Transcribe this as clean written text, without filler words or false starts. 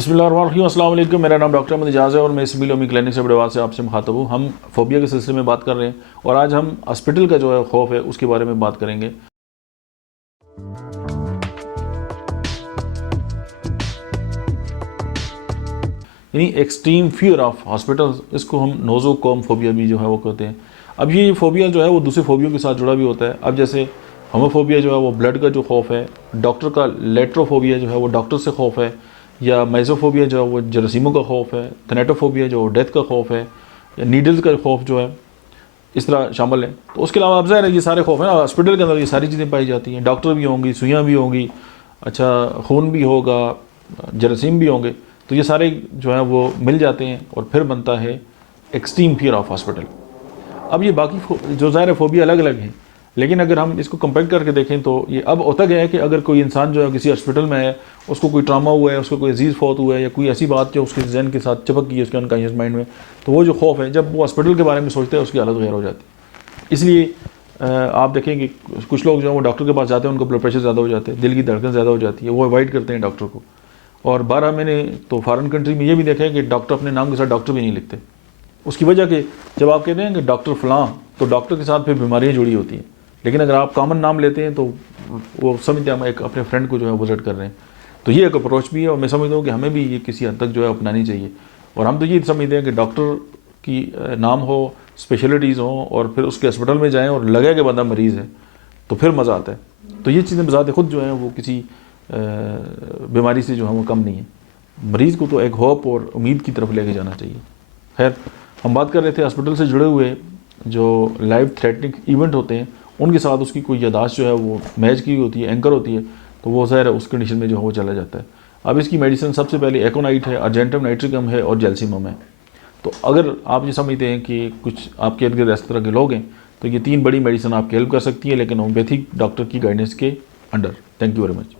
बिस्मिल्लाहिर्रहमानिर्रहीम, अस्सलाम वालेकुम। मेरा नाम डॉक्टर अहमद इजाज़ है और मैं सिविल ओमी क्लिनिक से बड़ेवाल से आपसे मुखातब हूँ। हम फोबिया के सिलसिले में बात कर रहे हैं और आज हम हॉस्पिटल का जो है खौफ है उसके बारे में बात करेंगे। यानी एक्सट्रीम फियर ऑफ हॉस्पिटल, इसको हम नोज़ोकोम फोबिया भी जो है वो कहते हैं। अब ये फोबिया जो है वो दूसरे फोबियों के साथ जुड़ा भी होता है। अब जैसे होमोफोबिया जो है वो ब्लड का जो खौफ है, डॉक्टर का लेट्रोफोबिया जो है वो डॉक्टर से खौफ है, या मेसोफोबिया जो है वो जरासीमों का खौफ है, थैनेटोफोबिया जो डेथ का खौफ है, या नीडल्स का खौफ जो है, इस तरह शामिल है। तो उसके अलावा अब ज़ाहिर है ये सारे खौफ हैं ना, हॉस्पिटल के अंदर ये सारी चीज़ें पाई जाती हैं। डॉक्टर भी होंगी, सुइयाँ भी होंगी, अच्छा खून भी होगा, जरासीम भी होंगे। तो ये सारे जो है वो मिल जाते हैं और फिर बनता है एक्सट्रीम फियर ऑफ हॉस्पिटल। अब ये बाकी जो ज़ाहिर फोबिया अलग अलग हैं, लेकिन अगर हम इसको कंपेयर करके देखें तो ये अब होता गया है कि अगर कोई इंसान जो है किसी हॉस्पिटल में है, उसको कोई ट्रामा हुआ है, उसको कोई अजीज़ फौत हुआ है, या कोई ऐसी बात जो उसके जहन के साथ चिपक गई है उसके अनकॉन्शियस माइंड में, तो वो जो खौफ है जब वो हॉस्पिटल के बारे में सोचते हैं उसकी हालत गैर हो जाती है। इसलिए आप देखेंगे कुछ लोग जो है वो डॉक्टर के पास जाते हैं, उनका ब्लड प्रेशर ज़्यादा हो जाता है, दिल की धड़कन ज़्यादा हो जाती है, वो अवॉइड करते हैं डॉक्टर को। और 12 मैंने तो फॉरेन कंट्री में ये भी देखा है कि डॉक्टर अपने नाम के साथ डॉक्टर भी नहीं लिखते। उसकी वजह कि जब आप कहते हैं कि डॉक्टर फ़लाँ, तो डॉक्टर के साथ फिर बीमारियाँ जुड़ी होती हैं। लेकिन अगर आप कॉमन नाम लेते हैं तो वो समझते हैं हम एक अपने फ्रेंड को जो है विजिट कर रहे हैं। तो ये एक अप्रोच भी है और मैं समझता हूँ कि हमें भी ये किसी हद तक जो है अपनानी चाहिए। और हम तो ये समझते हैं कि डॉक्टर की नाम हो, स्पेशलिटीज़ हों, और फिर उसके अस्पताल में जाएँ और लगे कि बंदा मरीज़ है तो फिर मज़ा आता है। तो ये चीज़ें बज़ाते खुद जो है वो किसी बीमारी से जो है वो कम नहीं है। मरीज़ को तो एक होप और उम्मीद की तरफ लेके जाना चाहिए। खैर, हम बात कर रहे थे हॉस्पिटल से जुड़े हुए जो लाइफ थ्रेटनिंग इवेंट होते हैं उनके साथ उसकी कोई यादाश्त जो है वो मैच की होती है, एंकर होती है, तो वो ज़ाहिर है उस कंडीशन में जो है वो चला जाता है। अब इसकी मेडिसिन सबसे पहले एकोनाइट है, अर्जेंटम नाइट्रिकम है और जेल्सिमम है। तो अगर आप ये समझते हैं कि कुछ आपके इर्द गिर्द इस तरह के लोग हैं तो ये 3 बड़ी मेडिसिन आपकी हेल्प कर सकती है, लेकिन होम्योपैथिक डॉक्टर की गाइडेंस के under. Thank you very much.